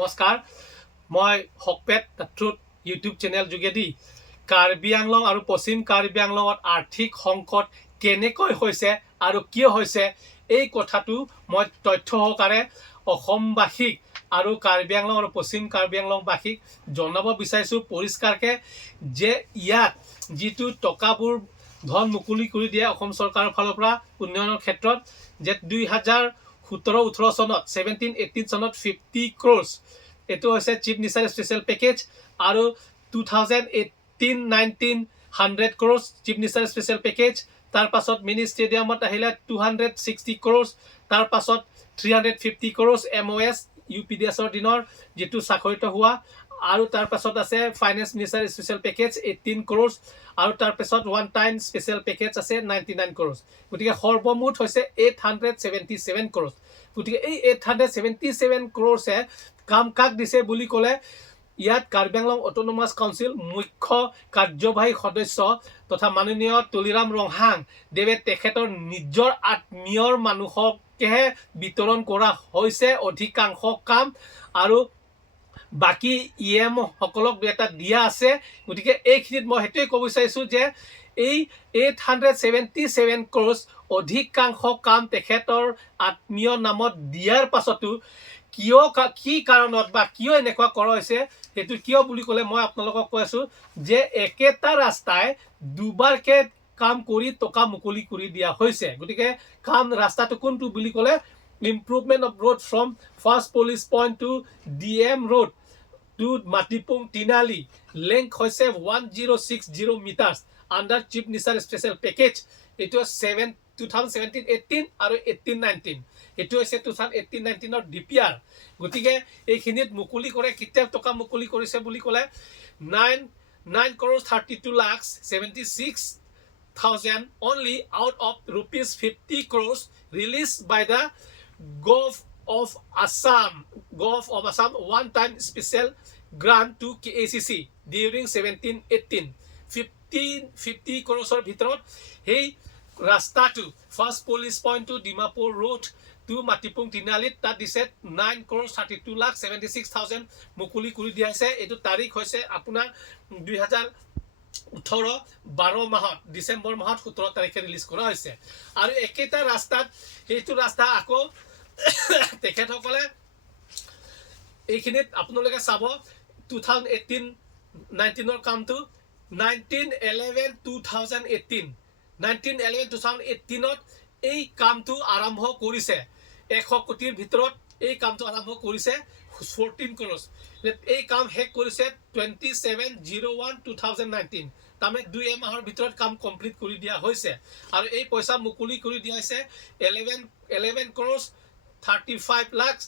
নমস্কাৰ, মই হকপেট truth YouTube channel যোগেদি কাৰ্বি আংলং আৰু পশ্চিম কাৰ্বি আংলঙত আৰ্থিক সংকট কেনেকৈ হৈছে আৰু কিয় হৈছে এই কথাটো মই তথ্য সহকাৰে অসমবাসীক আৰু কাৰ্বি আংলং আৰু পশ্চিম কাৰ্বি আংলংবাসীক জনাব বিচাৰিছোঁ পৰিষ্কাৰকৈ যে ইয়াত যিটো টকাবোৰ ধন মুকলি কৰি দিয়ে অসম চৰকাৰৰ ফালৰ পৰা উন্নয়নৰ ক্ষেত্ৰত যে 2017-18 চনত 17-18 চনত 50 crores এটো হৈছে চিফ মিনিষ্টাৰ স্পেচিয়েল পেকেজ আৰু 2018-19 100 crores chief minister special package তাৰ পাছত মিনি ষ্টেডিয়ামত আহিলে 260 crores তাৰ পাছত 350 crores MOS UPDSৰ দিনৰ যেটো স্বাক্ষৰিত হোৱা আৰু তাৰ পাছত আছে finance minister special package 18 crores আৰু তাৰ পাছত ওয়ান টাইম স্পেচিয়েল পেকেজ আছে 99 crores গতিকে সৰ্বমুঠ হৈছে 877 crores গতিকে এই 877 crores কাম কাক দিছে বুলি ক'লে ইয়াত কাৰ্বি আংলং অটোনমাস কাউন্সিল মুখ্য কাৰ্যবাহী সদস্য তথা মাননীয় তুলিৰাম ৰংহাং দেৱে তেখেতৰ নিজৰ আত্মীয়ৰ মানুহকহে বিতৰণ কৰা হৈছে অধিকাংশ কাম আৰু বাকি ইএম সকলক এটা দিয়া আছে গতিকে এইখিনিত মই হেতুই ক'ব বিচাৰিছোঁ যে এই 877 crores অধিকাংশ কাম তেখেতৰ আত্মীয় নামত দিয়াৰ পাছতো কিয় কি কাৰণত বা কিয় এনেকুৱা কৰা হৈছে হেতু কিয় বুলি ক'লে মই আপোনালোকক কৈ আছোঁ যে একেটা ৰাস্তাই দুবাৰকে কাম কৰি টকা মুকলি কৰি দিয়া হৈছে গতিকে কাম ৰাস্তাটো কোনটো বুলি ক'লে improvement of road from first police point to DM road to Matipung Tinali length hoise 1060 meters under chief minister special package it was 2017-18 আৰু 18-19 এটো হৈছে 2018-19 ৰ DPR গতিকে এইখিনিত মুকলি কৰে কিতাপ টকা মুকলি কৰিছে বুলি ক'লে 9 crores 32 lakhs 76,000 only out of rupees 50 crores released by the Gov of Assam one time special grant to KACC during 17-18 50 crores ভিতৰত এই ৰাস্তাটো first police point to Dimapur road to Matipung তিনালিত তাত দিছে 9 crores 32 lakh 76,000 মুকলি কৰি দিয়া হৈছে এইটো তাৰিখ হৈছে আপোনাৰ 2018-12 মাহত ডিসেম্বৰ মাহত 17 তাৰিখে ৰিলিজ কৰা হৈছে আৰু একেটা ৰাস্তাত এইটো ৰাস্তা আকৌ তেখেতসকলে এইখিনিত আপোনালোকে চাব 2018-19 ৰ কামটো 1911-2018 ত এই কামটো আৰম্ভ কৰিছে 100 কোটিৰ ভিতৰত এই কামটো আৰম্ভ কৰিছে 14 crores এই কাম শেষ কৰিছে 27/01/2019 তামে 2 মাহৰ ভিতৰত কাম কমপ্লিট কৰি দিয়া হৈছে আৰু এই পইচা মুকলি কৰি দিয়া হৈছে 11 crores 35 lakhs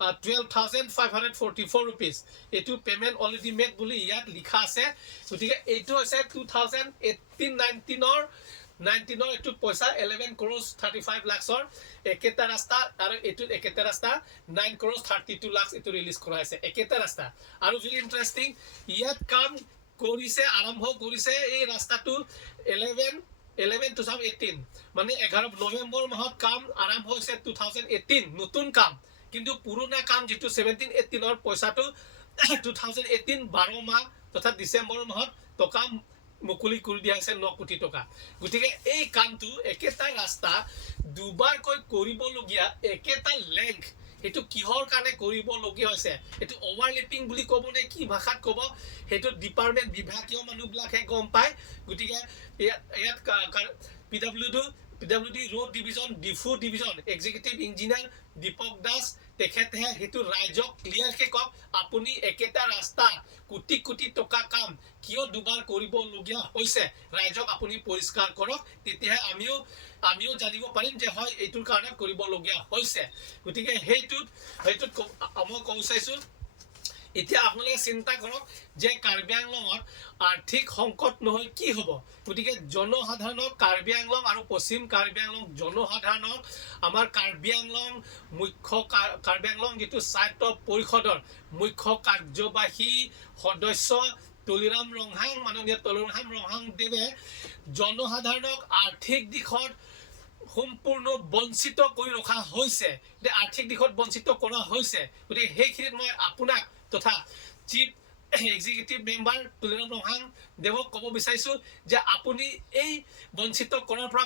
12,544 rupees এটো পেমেন্ট অলৰেডি মেড বুলি ইয়াত লিখা আছে গতিকে এইটো হৈছে 2018-19 ৰ এটো পইচা 11 crores 35 lakhs ৰ একেটা ৰাস্তা আৰু এটো একেটা ৰাস্তা 9 crores 32 lakhs এটো ৰিলিজ কৰা হৈছে একেটা ৰাস্তা আৰু ভেৰি ইন্টাৰেষ্টিং ইয়াত কাম কৰিছে আৰম্ভ কৰিছে এই ৰাস্তাটো 11-2018 মানে 11 নৱেম্বৰ মাহত কাম আৰম্ভ হৈছে 2018 নতুন কাম কিন্তু পুৰণা কাম যেটো 17-18 ৰ পইচাটো 2018 12 মাহ তথা ডিসেম্বৰ মাহত টকা মুকলি কৰি দিয়া হৈছে 9 কোটি টকা গতিকে এই কামটো একেটা ৰাস্তা দুবাৰকৈ কৰিবলগীয়া একেটা লেংথ এটো কিহৰ কাৰণে কৰিবলগীয়া হৈছে এটো ওভাৰলেপিং বুলি ক'ব নে কি ভাষাত ক'ব হেতু ডিপাৰ্টমেন্ট বিভাগীয় মানুহবিলাকে গম পায় গতিকে ইয়াত PWD road division Diphu division executive engineer Dipak Das তেখেতে হেতু ৰাইজক ক্লিয়াৰ কে কক আপুনি একেটা ৰাস্তা কোটি কোটি টকা কাম কিয় দুবাৰ কৰিবলগীয়া হৈছে ৰাইজক আপুনি পৰিষ্কাৰ কৰক তেতিয়া আমিও জানিব পাৰিম যে হয় এইটোৰ কাৰণে কৰিবলগীয়া হৈছে গতিকে হেতু মই ক'ব চাইছো এতিয়া আপোনালোকে চিন্তা কৰক যে কাৰ্বি আংলঙৰ আৰ্থিক সংকট নহয় কি হ'ব গতিকে জনসাধাৰণক কাৰ্বি আংলং আৰু পশ্চিম কাৰ্বি আংলং জনসাধাৰণক আমাৰ কাৰ্বি আংলং মুখ্য কাৰ্বি আংলং যেটো স্বায়ত্ত পৰিষদৰ মুখ্য কাৰ্যবাহী সদস্য তুলিৰাম ৰংহাং মাননীয় তুলিৰাম ৰংহাং দেৱে জনসাধাৰণক আৰ্থিক দিশত সম্পূৰ্ণ বঞ্চিত কৰি ৰখা হৈছে যে আৰ্থিক দিশত বঞ্চিত কৰা হৈছে গতিকে সেইখিনিত মই তথা চিফ এক্সিকিউটিভ মেম্বাৰ তুলিৰাম ৰহাং দেৱক ক'ব বিচাৰিছোঁ যে আপুনি এই বঞ্চিতকৰণৰ পৰা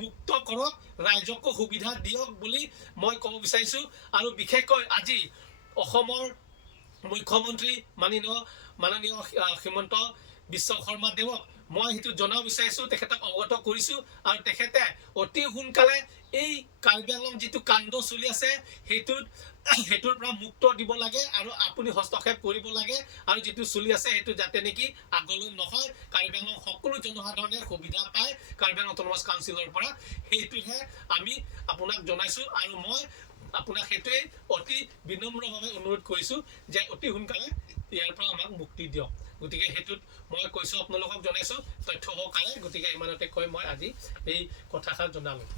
মুক্ত কৰক, ৰাইজকো সুবিধা দিয়ক বুলি মই ক'ব বিচাৰিছোঁ। আৰু বিশেষকৈ আজি অসমৰ মুখ্যমন্ত্ৰী মাননীয় হিমন্ত বিশ্ব শৰ্মা দেৱক মই সেইটো জনাব বিচাৰিছোঁ, তেখেতক অৱগত কৰিছোঁ। আৰু তেখেতে অতি সোনকালে এই কাৰ্বি আংলং যিটো কাণ্ড চলি আছে সেইটোৰ পৰা মুক্ত দিব লাগে আৰু আপুনি হস্তক্ষেপ কৰিব লাগে। আৰু যিটো চলি আছে সেইটো যাতে নেকি আগলৈ নহয়, কাৰ্বি আংলং সকলো জনসাধাৰণে সুবিধা পায় কাৰ্বি আংলং অট'নমাছ কাউন্সিলৰ পৰা, সেইটোহে আমি আপোনাক জনাইছোঁ। আৰু মই আপোনাক সেইটোৱেই অতি বিনম্ৰভাৱে অনুৰোধ কৰিছোঁ যে অতি সোনকালে ইয়াৰ পৰা আমাক মুক্তি দিয়ক। গতিকে সেইটোত মই কৈছোঁ, আপোনালোকক জনাইছোঁ তথ্য সহকাৰে। গতিকে ইমানতে কৈ মই আজি এই কথাষাৰ জনালোঁ।